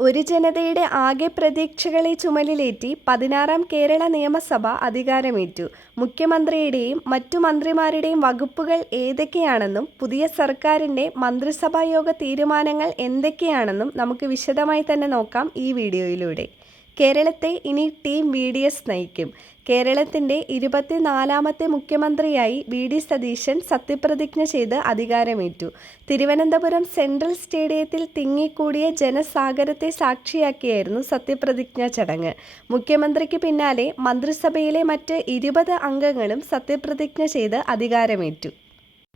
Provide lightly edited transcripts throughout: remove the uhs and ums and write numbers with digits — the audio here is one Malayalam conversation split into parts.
ഒരു ജനതയുടെ ആകെ പ്രതീക്ഷകളെ ചുമലിലേറ്റി 16-ാം കേരള നിയമസഭ അധികാരമേറ്റു. മുഖ്യമന്ത്രിയുടെയും മറ്റു മന്ത്രിമാരുടെയും വകുപ്പുകൾ ഏതൊക്കെയാണെന്നും പുതിയ സർക്കാരിൻ്റെ മന്ത്രിസഭായോഗ തീരുമാനങ്ങൾ എന്തൊക്കെയാണെന്നും നമുക്ക് വിശദമായി തന്നെ നോക്കാം ഈ വീഡിയോയിലൂടെ. കേരളത്തെ ഇനി ടീം VDS നയിക്കും. കേരളത്തിൻ്റെ 24-ാമത്തെ മുഖ്യമന്ത്രിയായി VD സതീശൻ സത്യപ്രതിജ്ഞ ചെയ്ത് അധികാരമേറ്റു. തിരുവനന്തപുരം സെൻട്രൽ സ്റ്റേഡിയത്തിൽ തിങ്ങിക്കൂടിയ ജനസാഗരത്തെ സാക്ഷിയാക്കിയായിരുന്നു സത്യപ്രതിജ്ഞാ ചടങ്ങ്. മുഖ്യമന്ത്രിക്ക് പിന്നാലെ മന്ത്രിസഭയിലെ മറ്റ് 20 അംഗങ്ങളും സത്യപ്രതിജ്ഞ ചെയ്ത് അധികാരമേറ്റു.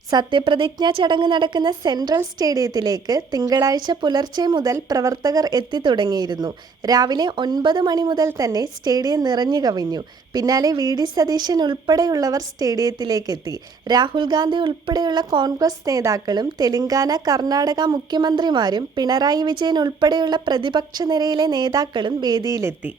സത്യപ്രതിജ്ഞാ ചടങ്ങ് നടക്കുന്ന സെൻട്രൽ സ്റ്റേഡിയത്തിലേക്ക് തിങ്കളാഴ്ച പുലർച്ചെ മുതൽ പ്രവർത്തകർ എത്തിത്തുടങ്ങിയിരുന്നു. രാവിലെ 9 മണി മുതൽ തന്നെ സ്റ്റേഡിയം നിറഞ്ഞു കവിഞ്ഞു. പിന്നാലെ VD സതീശൻ ഉൾപ്പെടെയുള്ളവർ സ്റ്റേഡിയത്തിലേക്കെത്തി. രാഹുൽ ഗാന്ധി ഉൾപ്പെടെയുള്ള കോൺഗ്രസ് നേതാക്കളും തെലങ്കാന, കർണാടക മുഖ്യമന്ത്രിമാരും പിണറായി വിജയൻ ഉൾപ്പെടെയുള്ള പ്രതിപക്ഷ നിരയിലെ നേതാക്കളും വേദിയിലെത്തി.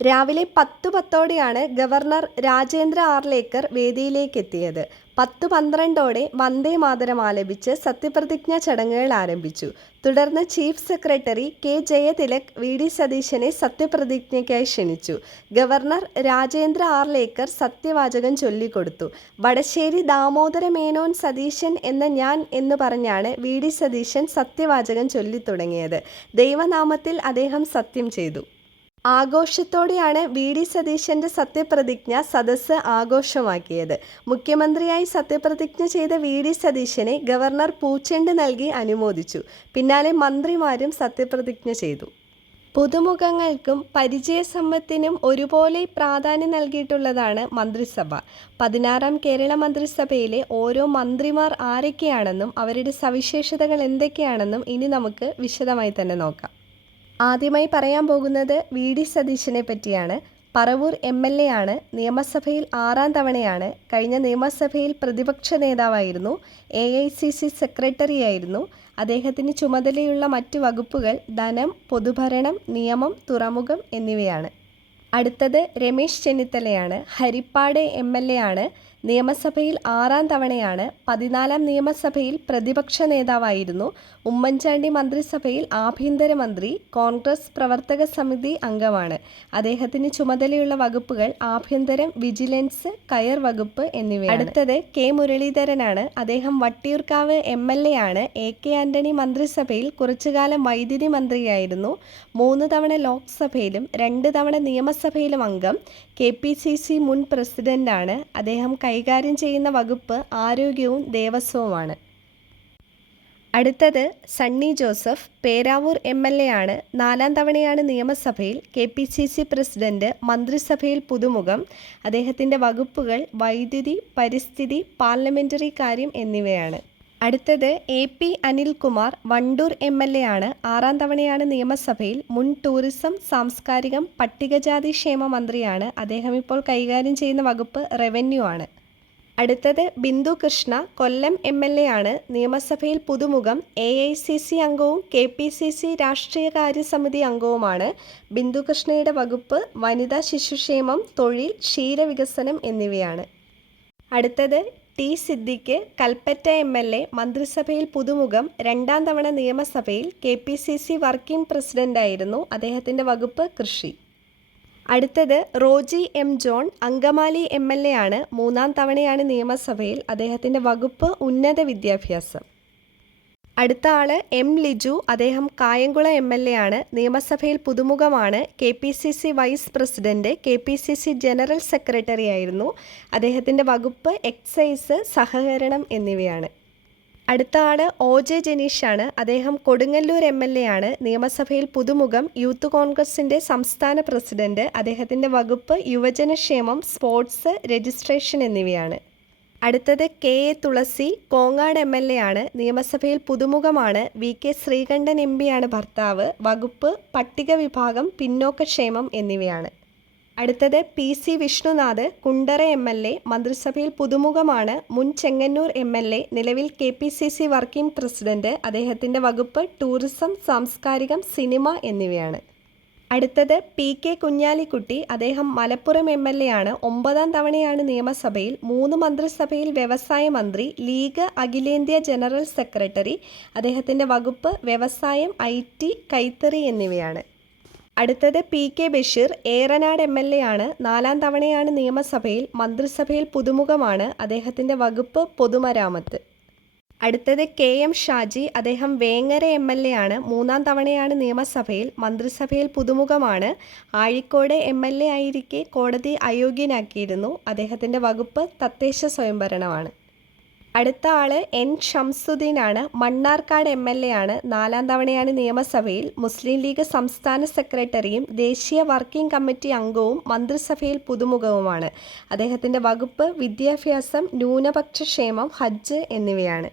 രാവിലെ 10:10 ഗവർണർ രാജേന്ദ്ര ആർലേക്കർ വേദിയിലേക്കെത്തിയത്. 10:12 വന്ദേ മാതരം ആലപിച്ച് സത്യപ്രതിജ്ഞാ ചടങ്ങുകൾ ആരംഭിച്ചു. തുടർന്ന് chief secretary K. Jayathilak VD സതീശനെ സത്യപ്രതിജ്ഞയ്ക്കായി ക്ഷണിച്ചു. ഗവർണർ രാജേന്ദ്ര ആർലേക്കർ സത്യവാചകം ചൊല്ലിക്കൊടുത്തു. വടശ്ശേരി ദാമോദര മേനോൻ സതീശൻ എന്ന ഞാൻ എന്ന് പറഞ്ഞാണ് VD സതീശൻ സത്യവാചകം ചൊല്ലിത്തുടങ്ങിയത്. ദൈവനാമത്തിൽ അദ്ദേഹം സത്യം ചെയ്തു. ആഘോഷത്തോടെയാണ് VD സതീശൻ്റെ സത്യപ്രതിജ്ഞ സദസ്സ് ആഘോഷമാക്കിയത്. മുഖ്യമന്ത്രിയായി സത്യപ്രതിജ്ഞ ചെയ്ത VD സതീശനെ ഗവർണർ പൂച്ചെണ്ട് നൽകി അനുമോദിച്ചു. പിന്നാലെ മന്ത്രിമാരും സത്യപ്രതിജ്ഞ ചെയ്തു. പുതുമുഖങ്ങൾക്കും പരിചയസമ്പത്തിനും ഒരുപോലെ പ്രാധാന്യം നൽകിയിട്ടുള്ളതാണ് മന്ത്രിസഭ. 16-ാം കേരള മന്ത്രിസഭയിലെ ഓരോ മന്ത്രിമാർ ആരൊക്കെയാണെന്നും അവരുടെ സവിശേഷതകൾ എന്തൊക്കെയാണെന്നും ഇനി നമുക്ക് വിശദമായി തന്നെ നോക്കാം. ആദ്യമായി പറയാൻ പോകുന്നത് VD സതീശനെ പറ്റിയാണ്. പറവൂർ MLA ആണ്. നിയമസഭയിൽ 6-ാം തവണയാണ്. കഴിഞ്ഞ നിയമസഭയിൽ പ്രതിപക്ഷ നേതാവായിരുന്നു. AICC സെക്രട്ടറിയായിരുന്നു. അദ്ദേഹത്തിന് ചുമതലയുള്ള മറ്റു വകുപ്പുകൾ ധനം, പൊതുഭരണം, നിയമം, തുറമുഖം എന്നിവയാണ്. അടുത്തത് രമേശ് ചെന്നിത്തലയാണ്. ഹരിപ്പാട് MLA ആണ്. നിയമസഭയിൽ 6-ാം തവണയാണ്. 14-ാം നിയമസഭയിൽ പ്രതിപക്ഷ നേതാവായിരുന്നു. ഉമ്മൻചാണ്ടി മന്ത്രിസഭയിൽ ആഭ്യന്തരമന്ത്രി, കോൺഗ്രസ് പ്രവർത്തക സമിതി അംഗമാണ്. അദ്ദേഹത്തിന് ചുമതലയുള്ള വകുപ്പുകൾ ആഭ്യന്തരം, വിജിലൻസ്, കയർ വകുപ്പ് എന്നിവയാണ്. അടുത്തത് K. മുരളീധരനാണ്. അദ്ദേഹം വട്ടിയൂർക്കാവ് MLA ആണ്. AK ആന്റണി മന്ത്രിസഭയിൽ കുറച്ചുകാലം വൈദ്യുതി മന്ത്രിയായിരുന്നു. 3 തവണ ലോക്സഭയിലും 2 തവണ നിയമസഭയിലും അംഗം. KPCC മുൻ പ്രസിഡന്റാണ്. അദ്ദേഹം കൈകാര്യം ചെയ്യുന്ന വകുപ്പ് ആരോഗ്യവും ദേവസ്വവുമാണ്. അടുത്തത് സണ്ണി ജോസഫ്. പേരാവൂർ MLA ആണ്. 4-ാം തവണയാണ് നിയമസഭയിൽ. KPCC പ്രസിഡന്റ്, മന്ത്രിസഭയിൽ പുതുമുഖം. അദ്ദേഹത്തിൻ്റെ വകുപ്പുകൾ വൈദ്യുതി, പരിസ്ഥിതി, പാർലമെന്ററി കാര്യം എന്നിവയാണ്. അടുത്തത് AP അനിൽകുമാർ. വണ്ടൂർ MLA ആണ്. 6-ാം തവണയാണ് നിയമസഭയിൽ. മുൻ ടൂറിസം, സാംസ്കാരികം, പട്ടികജാതി ക്ഷേമ മന്ത്രിയാണ്. അദ്ദേഹം ഇപ്പോൾ കൈകാര്യം ചെയ്യുന്ന വകുപ്പ് റവന്യൂ ആണ്. അടുത്തത് ബിന്ദു കൃഷ്ണ. കൊല്ലം MLA ആണ്. നിയമസഭയിൽ പുതുമുഖം. AICC അംഗവും KPCC രാഷ്ട്രീയകാര്യ സമിതി അംഗവുമാണ്. ബിന്ദു കൃഷ്ണയുടെ വകുപ്പ് വനിതാ ശിശുക്ഷേമം, തൊഴിൽ, ക്ഷീരവികസനം എന്നിവയാണ്. അടുത്തത് T. സിദ്ദിഖ്. കൽപ്പറ്റ MLA. മന്ത്രിസഭയിൽ പുതുമുഖം. 2-ാം തവണ നിയമസഭയിൽ. KPCC വർക്കിംഗ് പ്രസിഡന്റായിരുന്നു. അദ്ദേഹത്തിൻ്റെ വകുപ്പ് കൃഷി. അടുത്തത് റോജി M. ജോൺ. അങ്കമാലി MLA ആണ്. 3-ാം തവണയാണ് നിയമസഭയിൽ. അദ്ദേഹത്തിൻ്റെ വകുപ്പ് ഉന്നത വിദ്യാഭ്യാസം. അടുത്ത ആള് M. ലിജു. അദ്ദേഹം കായംകുളം MLA ആണ്. നിയമസഭയിൽ പുതുമുഖമാണ്. KPCC vice president, KPCC general secretary ആയിരുന്നു. അദ്ദേഹത്തിൻ്റെ വകുപ്പ് എക്സൈസ്, സഹകരണം എന്നിവയാണ്. അടുത്ത ആള് OJ ജനീഷാണ്. അദ്ദേഹം കൊടുങ്ങല്ലൂർ MLA ആണ്. നിയമസഭയിൽ പുതുമുഖം. യൂത്ത് കോൺഗ്രസിൻ്റെ സംസ്ഥാന പ്രസിഡന്റ്. അദ്ദേഹത്തിൻ്റെ വകുപ്പ് യുവജനക്ഷേമം, സ്പോർട്സ്, രജിസ്ട്രേഷൻ എന്നിവയാണ്. അടുത്തത് K. A. Thulasi. Kongad MLA ആണ്. നിയമസഭയിൽ പുതുമുഖമാണ്. VK ശ്രീകണ്ഠൻ MP ആണ് ഭർത്താവ്. വകുപ്പ് പട്ടിക വിഭാഗം, പിന്നോക്കക്ഷേമം എന്നിവയാണ്. അടുത്തത് PC വിഷ്ണുനാഥ്. കുണ്ടറ MLA. മന്ത്രിസഭയിൽ പുതുമുഖമാണ്. മുൻ ചെങ്ങന്നൂർ MLA. നിലവിൽ KPCC വർക്കിംഗ് പ്രസിഡന്റ്. അദ്ദേഹത്തിൻ്റെ വകുപ്പ് ടൂറിസം, സാംസ്കാരികം, സിനിമ എന്നിവയാണ്. അടുത്തത് പി.കെ. കുഞ്ഞാലിക്കുട്ടി. അദ്ദേഹം മലപ്പുറം എം.എൽ.എ. ആണ്. 9ാം തവണയാണ് നിയമസഭയിൽ. 3 മന്ത്രിസഭയിൽ വ്യവസായ മന്ത്രി, ലീഗ് അഖിലേന്ത്യാ ജനറൽ സെക്രട്ടറി. അദ്ദേഹത്തിൻ്റെ വകുപ്പ് വ്യവസായം, ഐ.ടി, കൈത്തറി എന്നിവയാണ്. അടുത്തത് പി.കെ. ബഷീർ. ഏറനാട് എം.എൽ.എ. ആണ്. 4ാം തവണയാണ് നിയമസഭയിൽ. മന്ത്രിസഭയിൽ പുതുമുഖമാണ്. അദ്ദേഹത്തിൻ്റെ വകുപ്പ് പൊതുമരാമത്ത്. അടുത്തത് കെ.എം. ഷാജി. അദ്ദേഹം വേങ്ങര എം.എൽ.എ. ആണ്. 3ാം തവണയാണ് നിയമസഭയിൽ. മന്ത്രിസഭയിൽ പുതുമുഖമാണ്. ആഴിക്കോട് എം.എൽ.എ. ആയിരിക്കെ കോടതി അയോഗ്യനാക്കിയിരുന്നു. അദ്ദേഹത്തിൻ്റെ വകുപ്പ് തദ്ദേശ സ്വയംഭരണമാണ്. അടുത്ത ആൾ എൻ. ഷംസുദ്ദീൻ ആണ്. മണ്ണാർക്കാട് എം.എൽ.എ. ആണ്. 4ാം തവണയാണ് നിയമസഭയിൽ. മുസ്ലിം ലീഗ് സംസ്ഥാന സെക്രട്ടറിയും ദേശീയ വർക്കിംഗ് കമ്മിറ്റി അംഗവും മന്ത്രിസഭയിൽ പുതുമുഖവുമാണ്. അദ്ദേഹത്തിൻ്റെ വകുപ്പ് വിദ്യാഭ്യാസം, ന്യൂനപക്ഷ ക്ഷേമം, ഹജ്ജ് എന്നിവയാണ്.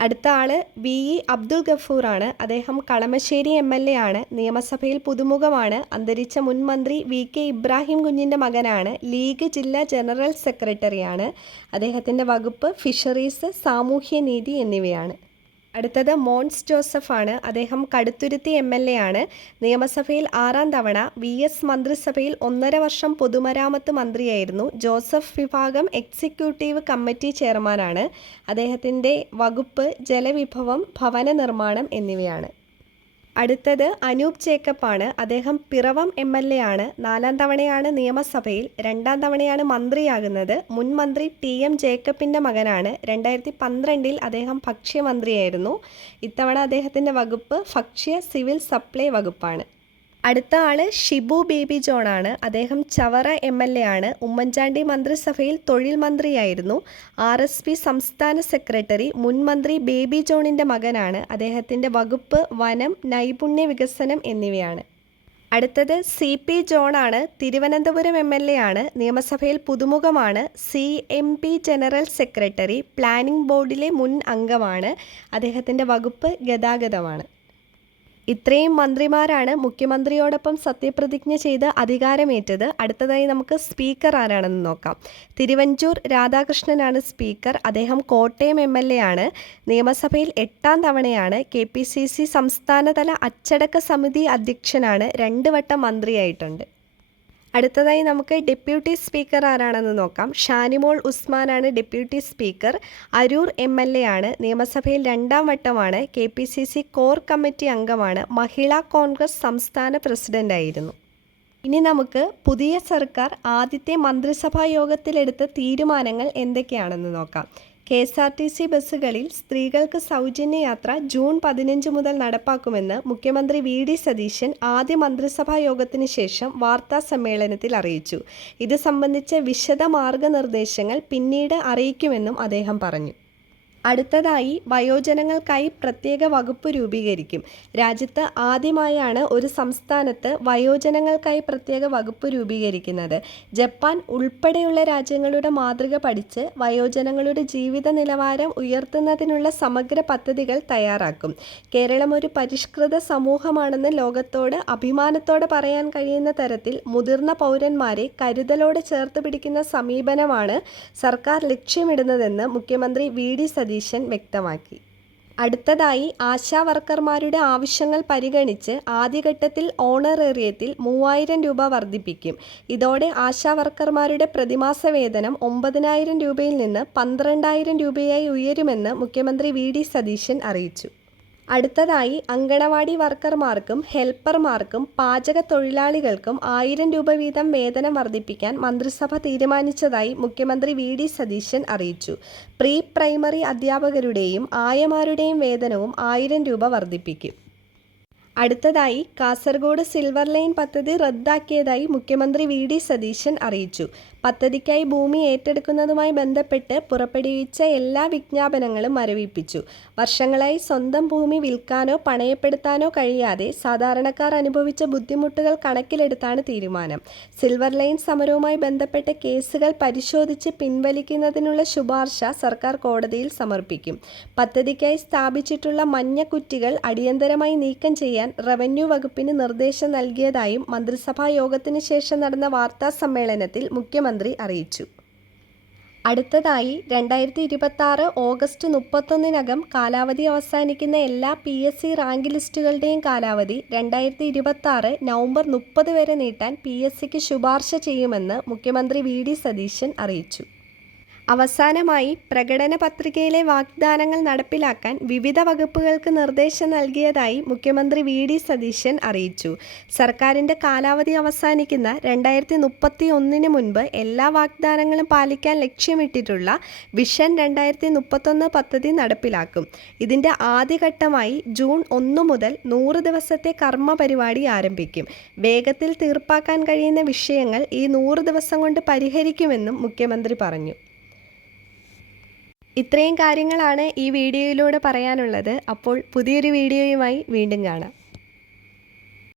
അടുത്ത ആൾ വി.ഇ. അബ്ദുൽ ഗഫൂർ ആണ്. അദ്ദേഹം കളമശ്ശേരി എം.എൽ.എ. ആണ്. നിയമസഭയിൽ പുതുമുഖമാണ്. അന്തരിച്ച മുൻ മന്ത്രി വി.കെ. ഇബ്രാഹിം കുഞ്ഞിൻ്റെ മകനാണ്. ലീഗ് ജില്ലാ ജനറൽ സെക്രട്ടറിയാണ്. അദ്ദേഹത്തിൻ്റെ വകുപ്പ് ഫിഷറീസ്, സാമൂഹ്യനീതി എന്നിവയാണ്. അടുത്തത് മോൻസ് ജോസഫ് ആണ്. അദ്ദേഹം കടുത്തുരുത്തി എം.എൽ.എ. ആണ്. നിയമസഭയിൽ 6ാം തവണ. വി.എസ്. മന്ത്രിസഭയിൽ 1.5 വർഷം പൊതുമരാമത്ത് മന്ത്രിയായിരുന്നു. ജോസഫ് വിഭാഗം എക്സിക്യൂട്ടീവ് കമ്മിറ്റി ചെയർമാനാണ്. അദ്ദേഹത്തിൻ്റെ വകുപ്പ് ജലവിഭവം, ഭവന നിർമ്മാണം എന്നിവയാണ്. അടുത്തത് അനൂപ് ജേക്കബ് ആണ്. അദ്ദേഹം പിറവം എം.എൽ.എ. ആണ്. 4ാം തവണയാണ് നിയമസഭയിൽ. 2ാം തവണയാണ് മന്ത്രിയാകുന്നത്. മുൻ മന്ത്രി ടി.എം. ജേക്കബിൻ്റെ മകനാണ്. 2012 അദ്ദേഹം ഭക്ഷ്യമന്ത്രിയായിരുന്നു. ഇത്തവണ അദ്ദേഹത്തിൻ്റെ വകുപ്പ് ഭക്ഷ്യ സിവിൽ സപ്ലൈ വകുപ്പാണ്. അടുത്ത ആൾ ഷിബു ബേബി ജോൺ ആണ്. അദ്ദേഹം ചവറ എം.എൽ.എ. ആണ്. ഉമ്മൻചാണ്ടി മന്ത്രിസഭയിൽ തൊഴിൽ മന്ത്രിയായിരുന്നു. ആർ.എസ്.പി. സംസ്ഥാന സെക്രട്ടറി, മുൻ മന്ത്രി ബേബി ജോണിൻ്റെ മകനാണ്. അദ്ദേഹത്തിൻ്റെ വകുപ്പ് വനം, നൈപുണ്യ വികസനം എന്നിവയാണ്. അടുത്തത് സി.പി. ജോൺ ആണ്. തിരുവനന്തപുരം എം.എൽ.എ. ആണ്. നിയമസഭയിൽ പുതുമുഖമാണ്. സി.എം.പി. ജനറൽ സെക്രട്ടറി, പ്ലാനിംഗ് ബോർഡിലെ മുൻ അംഗമാണ്. അദ്ദേഹത്തിൻ്റെ വകുപ്പ് ഗതാഗതമാണ്. ഇത്രയും മന്ത്രിമാരാണ് മുഖ്യമന്ത്രിയോടൊപ്പം സത്യപ്രതിജ്ഞ ചെയ്ത് അധികാരമേറ്റത്. അടുത്തതായി നമുക്ക് സ്പീക്കർ ആരാണെന്ന് നോക്കാം. തിരുവഞ്ചൂർ രാധാകൃഷ്ണനാണ് സ്പീക്കർ. അദ്ദേഹം കോട്ടയം എം.എൽ.എ. ആണ്. നിയമസഭയിൽ 8ാം തവണയാണ്. കെ.പി.സി.സി. സംസ്ഥാനതല അച്ചടക്ക സമിതി അധ്യക്ഷനാണ്. 2 വട്ടം മന്ത്രിയായിട്ടുണ്ട്. അടുത്തതായി നമുക്ക് ഡെപ്യൂട്ടി സ്പീക്കർ ആരാണെന്ന് നോക്കാം. ഷാനിമോൾ ഉസ്മാനാണ് ഡെപ്യൂട്ടി സ്പീക്കർ. അരൂർ എം.എൽ.എ. ആണ്. നിയമസഭയിൽ 2ാം വട്ടമാണ്. കെ.പി.സി.സി. കോർ കമ്മിറ്റി അംഗമാണ്. മഹിളാ കോൺഗ്രസ് സംസ്ഥാന പ്രസിഡന്റായിരുന്നു. ഇനി നമുക്ക് പുതിയ സർക്കാർ ആദ്യത്തെ മന്ത്രിസഭാ യോഗത്തിലെടുത്ത തീരുമാനങ്ങൾ എന്തൊക്കെയാണെന്ന് നോക്കാം. കെ.എസ്.ആർ.ടി.സി. ബസ്സുകളിൽ സ്ത്രീകൾക്ക് സൗജന്യ യാത്ര ജൂൺ 15 മുതൽ നടപ്പാക്കുമെന്ന് മുഖ്യമന്ത്രി വി.ഡി. സതീശൻ ആദ്യ മന്ത്രിസഭാ യോഗത്തിന് ശേഷം വാർത്താ സമ്മേളനത്തിൽ അറിയിച്ചു. ഇത് സംബന്ധിച്ച വിശദ മാർഗനിർദ്ദേശങ്ങൾ പിന്നീട് അറിയിക്കുമെന്നും അദ്ദേഹം പറഞ്ഞു. അടുത്തതായി വയോജനങ്ങൾക്കായി പ്രത്യേക വകുപ്പ് രൂപീകരിക്കും. രാജ്യത്ത് ആദ്യമായാണ് ഒരു സംസ്ഥാനത്ത് വയോജനങ്ങൾക്കായി പ്രത്യേക വകുപ്പ് രൂപീകരിക്കുന്നത്. ജപ്പാൻ ഉൾപ്പെടെയുള്ള രാജ്യങ്ങളുടെ മാതൃക പഠിച്ച് വയോജനങ്ങളുടെ ജീവിത നിലവാരം ഉയർത്തുന്നതിനുള്ള സമഗ്ര പദ്ധതികൾ തയ്യാറാക്കും. കേരളം ഒരു പരിഷ്കൃത സമൂഹമാണെന്ന് ലോകത്തോട് അഭിമാനത്തോടെ പറയാൻ കഴിയുന്ന തരത്തിൽ മുതിർന്ന പൗരന്മാരെ കരുതലോടെ ചേർത്ത് പിടിക്കുന്ന സമീപനമാണ് സർക്കാർ ലക്ഷ്യമിടുന്നതെന്ന് മുഖ്യമന്ത്രി വി.ഡി. സതീശൻ വ്യക്തമാക്കി. അടുത്തതായി ആശാ വർക്കർമാരുടെ ആവശ്യങ്ങൾ പരിഗണിച്ച് ആദ്യഘട്ടത്തിൽ ഓണറേറിയത്തിൽ 3000 രൂപ വർദ്ധിപ്പിക്കും. ഇതോടെ ആശാ വർക്കർമാരുടെ പ്രതിമാസ വേതനം 9000 രൂപയിൽ നിന്ന് 12000 രൂപയായി ഉയരുമെന്ന് മുഖ്യമന്ത്രി വി.ഡി. സതീശൻ അറിയിച്ചു. അടുത്തതായി അങ്കണവാടി വർക്കർമാർക്കും ഹെൽപ്പർമാർക്കും പാചക തൊഴിലാളികൾക്കും 1000 രൂപ വീതം വേതനം വർദ്ധിപ്പിക്കാൻ മന്ത്രിസഭ തീരുമാനിച്ചതായി മുഖ്യമന്ത്രി വി.ഡി. സതീശൻ അറിയിച്ചു. പ്രീ പ്രൈമറി അധ്യാപകരുടെയും ആയമാരുടെയും വേതനവും 1000 രൂപ വർദ്ധിപ്പിക്കും. അടുത്തതായി കാസർഗോഡ് സിൽവർ ലൈൻ പദ്ധതി റദ്ദാക്കിയതായി മുഖ്യമന്ത്രി വി.ഡി. സതീശൻ അറിയിച്ചു. പദ്ധതിക്കായി ഭൂമി ഏറ്റെടുക്കുന്നതുമായി ബന്ധപ്പെട്ട് പുറപ്പെടുവിച്ച എല്ലാ വിജ്ഞാപനങ്ങളും മരവിപ്പിച്ചു. വർഷങ്ങളായി സ്വന്തം ഭൂമി വിൽക്കാനോ പണയപ്പെടുത്താനോ കഴിയാതെ സാധാരണക്കാർ അനുഭവിച്ച ബുദ്ധിമുട്ടുകൾ കണക്കിലെടുത്താണ് തീരുമാനം. സിൽവർ ലൈൻ സമരവുമായി ബന്ധപ്പെട്ട കേസുകൾ പരിശോധിച്ച് പിൻവലിക്കുന്നതിനുള്ള ശുപാർശ സർക്കാർ കോടതിയിൽ സമർപ്പിക്കും. പദ്ധതിക്കായി സ്ഥാപിച്ചിട്ടുള്ള മഞ്ഞ കുറ്റികൾ അടിയന്തരമായി നീക്കം ചെയ്യാൻ റവന്യൂ വകുപ്പിന് നിർദ്ദേശം നൽകിയതായും മന്ത്രിസഭാ യോഗത്തിന് ശേഷം നടന്ന വാർത്താ സമ്മേളനത്തിൽ മുഖ്യമന്ത്രി അറിയിച്ചു. അടുത്തതായി 2026 ഓഗസ്റ്റ് 31-നകം കാലാവധി അവസാനിക്കുന്ന എല്ലാ PSC റാങ്ക് ലിസ്റ്റുകളുടെയും കാലാവധി 2026 നവംബർ 30 വരെ നീട്ടാൻ PSCക്ക് ശുപാർശ ചെയ്യുമെന്ന് മുഖ്യമന്ത്രി VD സതീശൻ അറിയിച്ചു. അവസാനമായി പ്രകടന പത്രികയിലെ വാഗ്ദാനങ്ങൾ നടപ്പിലാക്കാൻ വിവിധ വകുപ്പുകൾക്ക് നിർദ്ദേശം നൽകിയതായി മുഖ്യമന്ത്രി VD സതീശൻ അറിയിച്ചു. സർക്കാരിൻ്റെ കാലാവധി അവസാനിക്കുന്ന 2031 മുൻപ് എല്ലാ വാഗ്ദാനങ്ങളും പാലിക്കാൻ ലക്ഷ്യമിട്ടിട്ടുള്ള വിഷൻ 2031 പദ്ധതി നടപ്പിലാക്കും. ഇതിൻ്റെ ആദ്യഘട്ടമായി ജൂൺ 1 മുതൽ 100 ദിവസത്തെ കർമ്മ പരിപാടി ആരംഭിക്കും. വേഗത്തിൽ തീർപ്പാക്കാൻ കഴിയുന്ന വിഷയങ്ങൾ ഈ 100 ദിവസം കൊണ്ട് പരിഹരിക്കുമെന്നും മുഖ്യമന്ത്രി പറഞ്ഞു. ഇത്രയും കാര്യങ്ങളാണ് ഈ വീഡിയോയിലൂടെ പറയാനുള്ളത്. അപ്പോൾ പുതിയൊരു വീഡിയോയുമായി വീണ്ടും കാണാം.